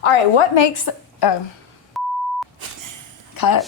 All right, what makes, oh, cut.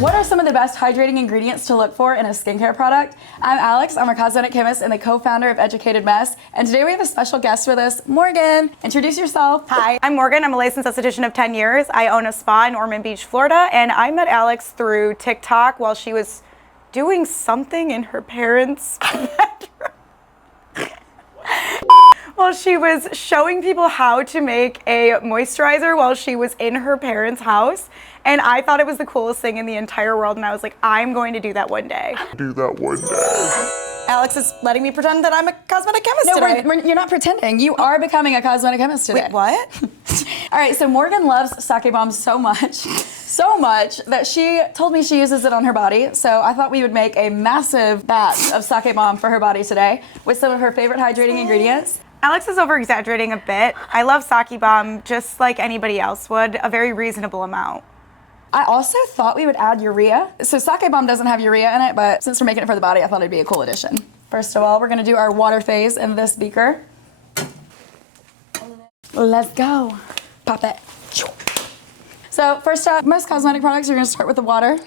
What are some of the best hydrating ingredients to look for in a skincare product? I'm Alex, I'm a cosmetic chemist and the co-founder of Educated Mess, and today we have a special guest with us, Morgan. Introduce yourself. Hi, I'm Morgan. I'm a licensed esthetician of 10 years. I own a spa in Ormond Beach, Florida, and I met Alex through TikTok while she was doing something in her parents' bedroom. Well, she was showing people how to make a moisturizer while she was in her parents' house. And I thought it was the coolest thing in the entire world. And I was like, I'm going to do that one day. Alex is letting me pretend that I'm a cosmetic chemist today. You're not pretending. You are becoming a cosmetic chemist today. Wait, what? All right, so Morgan loves sake bomb so much that she told me she uses it on her body. So I thought we would make a massive batch of sake bomb for her body today with some of her favorite hydrating ingredients. Alex is over-exaggerating a bit. I love sake bomb just like anybody else would, a very reasonable amount. I also thought we would add urea. So sake bomb doesn't have urea in it, but since we're making it for the body, I thought it'd be a cool addition. First of all, we're gonna do our water phase in this beaker. Let's go. Pop it. So first up, most cosmetic products, you're gonna start with the water.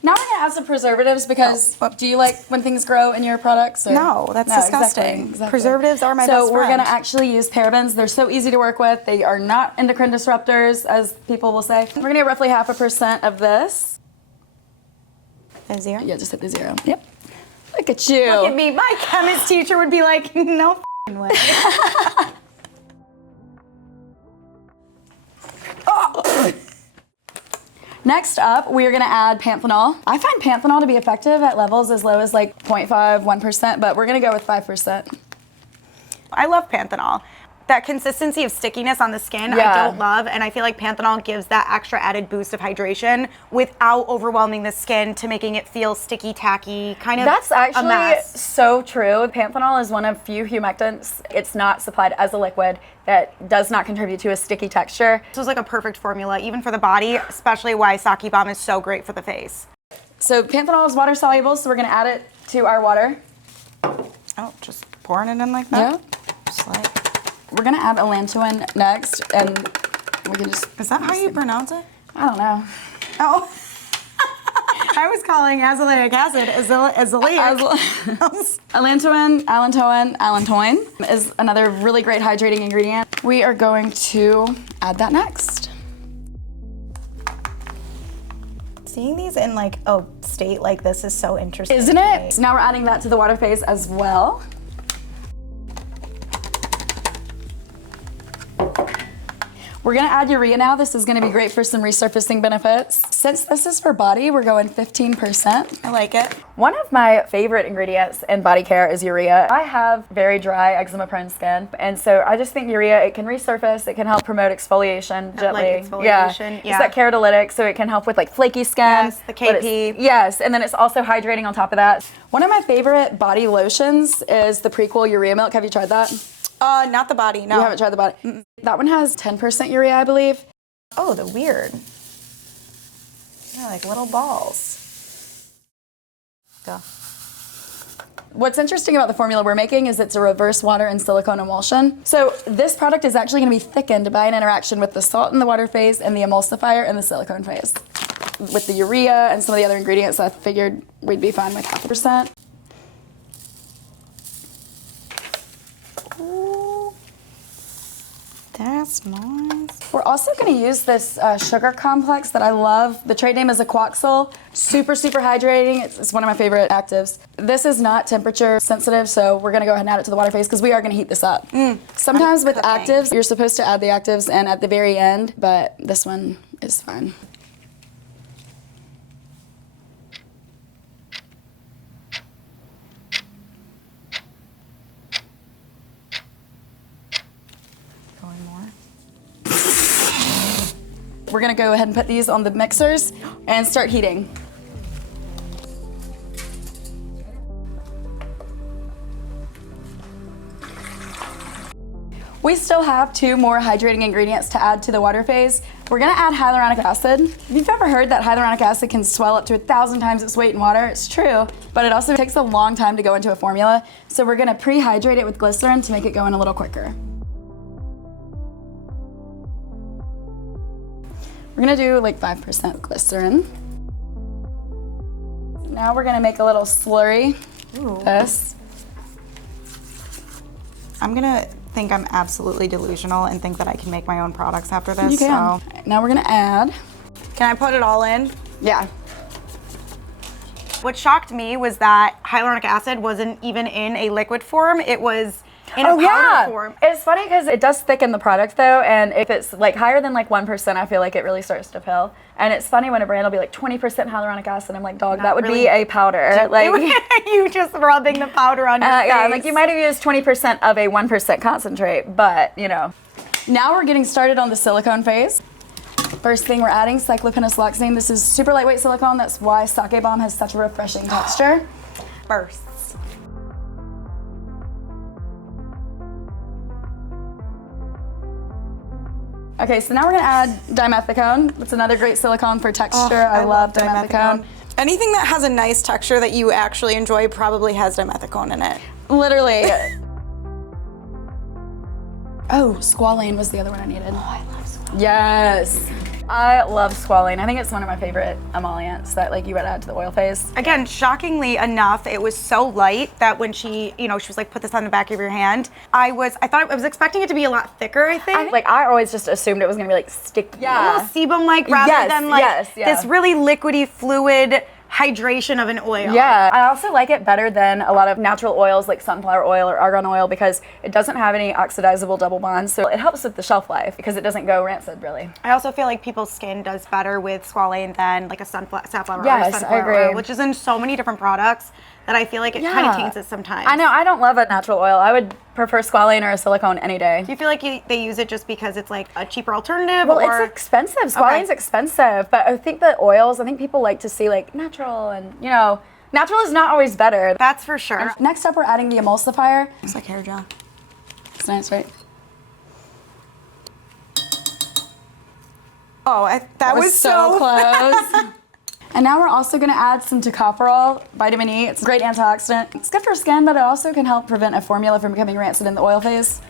Now we're gonna add some preservatives because do you like when things grow in your products? Or? No, that's disgusting. Exactly. Preservatives are my best friend. So we're gonna actually use parabens. They're so easy to work with. They are not endocrine disruptors, as people will say. We're gonna get roughly 0.5% of this. A zero? Yeah, just hit the 0. Yep. Look at you. Look at me. My chemist teacher would be like, no f***ing way. Oh. Next up, we are gonna add panthenol. I find panthenol to be effective at levels as low as like 0.5, 1%, but we're gonna go with 5%. I love panthenol. That consistency of stickiness on the skin, I don't love, and I feel like panthenol gives that extra added boost of hydration without overwhelming the skin to making it feel sticky, tacky, kind of That's actually a mess. so true. Panthenol is one of few humectants. It's not supplied as a liquid that does not contribute to a sticky texture. This is like a perfect formula, even for the body, especially why sake bomb is so great for the face. So panthenol is water soluble, so we're gonna add it to our water. Oh, just pouring it in like that? Yeah. Just like... We're gonna add allantoin next, and we can just... Is that how you pronounce it? I don't know. Oh. I was calling azelaic acid azelaic. Allantoin is another really great hydrating ingredient. We are going to add that next. Seeing these in like a state like this is so interesting. Isn't it? So now we're adding that to the water phase as well. We're gonna add urea now. This is gonna be great for some resurfacing benefits. Since this is for body, we're going 15%. I like it. One of my favorite ingredients in body care is urea. I have very dry, eczema-prone skin, and so I just think urea, it can resurface, it can help promote exfoliation gently. Like exfoliation, It's that keratolytic, so it can help with like flaky skin. Yes, the KP. Yes, and then it's also hydrating on top of that. One of my favorite body lotions is the Prequel Urea Milk. Have you tried that? Not the body, no. You haven't tried the body? Mm-mm. That one has 10% urea, I believe. Oh, the weird. They're like little balls. Go. What's interesting about the formula we're making is it's a reverse water and silicone emulsion. So this product is actually gonna be thickened by an interaction with the salt in the water phase and the emulsifier in the silicone phase. With the urea and some of the other ingredients, I figured we'd be fine with 0.5%. That's nice. We're also going to use this sugar complex that I love. The trade name is Aquaxyl. Super, super hydrating. It's one of my favorite actives. This is not temperature sensitive, so we're going to go ahead and add it to the water phase because we are going to heat this up. Sometimes with actives, you're supposed to add the actives and at the very end, but this one is fine. We're gonna go ahead and put these on the mixers and start heating. We still have 2 more hydrating ingredients to add to the water phase. We're gonna add hyaluronic acid. If you've ever heard that hyaluronic acid can swell up to 1,000 times its weight in water, it's true, but it also takes a long time to go into a formula. So we're gonna prehydrate it with glycerin to make it go in a little quicker. We're gonna do like 5% glycerin. Now we're gonna make a little slurry. Ooh. This. I'm gonna think I'm absolutely delusional and think that I can make my own products after this. You can. So. Now we're gonna add. Can I put it all in? Yeah. What shocked me was that hyaluronic acid wasn't even in a liquid form. It was in a powder form. It's funny because it does thicken the product though, and if it's like higher than like 1%, I feel like it really starts to pill. And it's funny when a brand will be like 20% hyaluronic acid. I'm like, dog, that would really be a powder. Like you just rubbing the powder on your face. Yeah, like you might have used 20% of a 1% concentrate, but you know. Now we're getting started on the silicone phase. First thing we're adding cyclopentasiloxane. This is super lightweight silicone. That's why Sake Bomb has such a refreshing texture. Bursts. Okay, so now we're gonna add dimethicone. It's another great silicone for texture. I love dimethicone. Anything that has a nice texture that you actually enjoy probably has dimethicone in it. Literally. Oh, squalane was the other one I needed. Oh, I love squalane. Yes. I love squalane. I think it's one of my favorite emollients that like you would add to the oil phase. Again, shockingly enough, it was so light that when she was like, put this on the back of your hand, I was expecting it to be a lot thicker, I think. I always just assumed it was gonna be like sticky. Yeah. Almost sebum-like rather than like this really liquidy fluid hydration of an oil. Yeah, I also like it better than a lot of natural oils like sunflower oil or argan oil because it doesn't have any oxidizable double bonds, so it helps with the shelf life because it doesn't go rancid really. I also feel like people's skin does better with squalane than like a safflower yes, or sunflower oil, which is in so many different products that I feel like it kind of taints it sometimes. I know, I don't love a natural oil. I would prefer squalane or a silicone any day. Do you feel like they use it just because it's like a cheaper alternative? Well, it's expensive. Squalane's expensive, but I think the oils, I think people like to see like natural and, you know, natural is not always better. That's for sure. Next up, we're adding the emulsifier. It's like hair gel. It's nice, right? Oh, that was so close. And now we're also gonna add some tocopherol, vitamin E. It's a great antioxidant. It's good for skin, but it also can help prevent a formula from becoming rancid in the oil phase.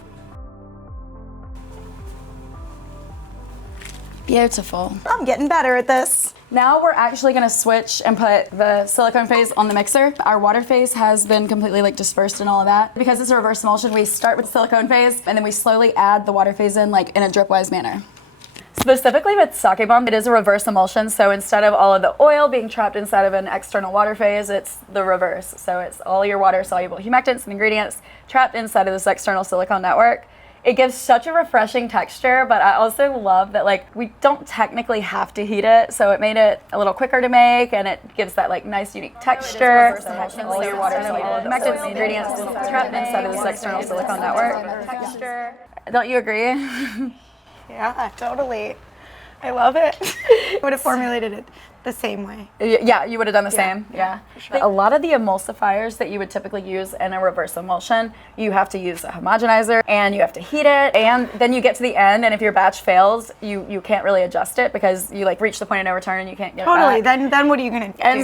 Beautiful. I'm getting better at this. Now we're actually gonna switch and put the silicone phase on the mixer. Our water phase has been completely like dispersed and all of that. Because it's a reverse emulsion, we start with the silicone phase and then we slowly add the water phase in like in a dripwise manner. Specifically with Sake Bomb, it is a reverse emulsion, so instead of all of the oil being trapped inside of an external water phase, it's the reverse. So it's all your water-soluble humectants and ingredients trapped inside of this external silicone network. It gives such a refreshing texture, but I also love that like we don't technically have to heat it, so it made it a little quicker to make, and it gives that like nice, unique texture. All your water-soluble humectants and ingredients trapped inside of this external silicone network. Texture. Don't you agree? Yeah, totally. I love it. I would have formulated it the same way. Yeah, you would have done the same. Yeah. Sure. A lot of the emulsifiers that you would typically use in a reverse emulsion, you have to use a homogenizer and you have to heat it, and then you get to the end, and if your batch fails, you can't really adjust it because you like reach the point of no return and you can't get it back. Then what are you gonna do? And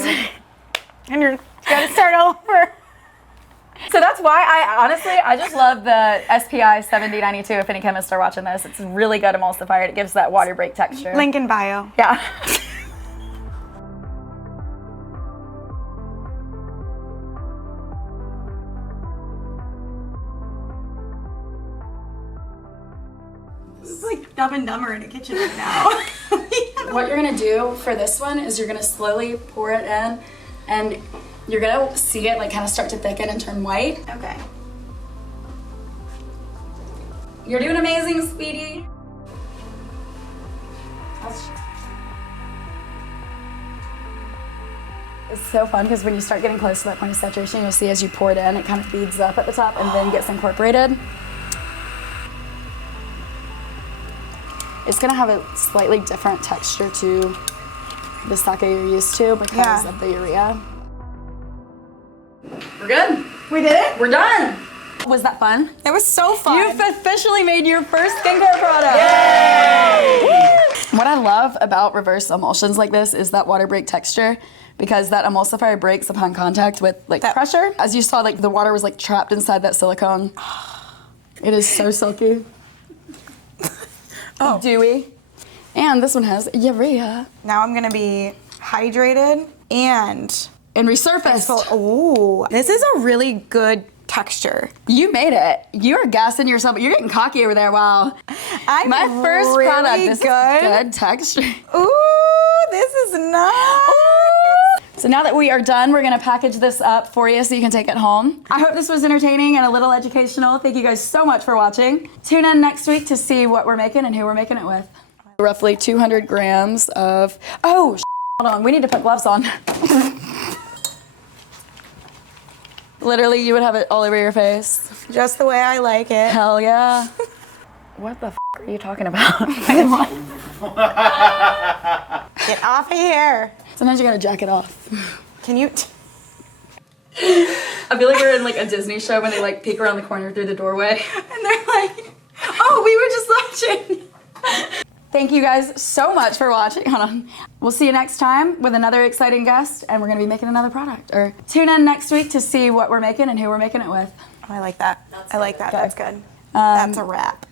you gotta start over. So that's why I just love the SPI 7092 if any chemists are watching this. It's a really good emulsifier. It gives that water break texture. Link in bio. Yeah. This is like Dumb and Dumber in a kitchen right now. What you're gonna do for this one is you're gonna slowly pour it in, and you're gonna see it like kind of start to thicken and turn white. Okay. You're doing amazing, sweetie. It's so fun because when you start getting close to that point of saturation, you'll see as you pour it in, it kind of beads up at the top and then gets incorporated. It's gonna have a slightly different texture to the sake you're used to because of the urea. We're good. We did it? We're done. Was that fun? It was so fun. You've officially made your first skincare product. Yay! What I love about reverse emulsions like this is that water break texture, because that emulsifier breaks upon contact with like pressure. As you saw, like the water was like trapped inside that silicone. It is so silky. Oh. Dewy. And this one has urea. Now I'm gonna be hydrated and resurfaced. Ooh, this is a really good texture. You made it. You're gassing yourself, but you're getting cocky over there. Wow. My first really product. This good. is good texture. Ooh, this is nice. So now that we are done, we're gonna package this up for you so you can take it home. I hope this was entertaining and a little educational. Thank you guys so much for watching. Tune in next week to see what we're making and who we're making it with. Roughly 200 grams of, hold on, we need to put gloves on. Literally, you would have it all over your face. Just the way I like it. Hell yeah. What the are you talking about? Get off of here. Sometimes you gotta jack it off. Can you? I feel like we're in like a Disney show when they like peek around the corner through the doorway and they're like, oh, we were just watching. Thank you guys so much for watching. Hold on. We'll see you next time with another exciting guest, and we're gonna be making another product. Or tune in next week to see what we're making and who we're making it with. Oh, I like that. I like that. That's good. That's a wrap.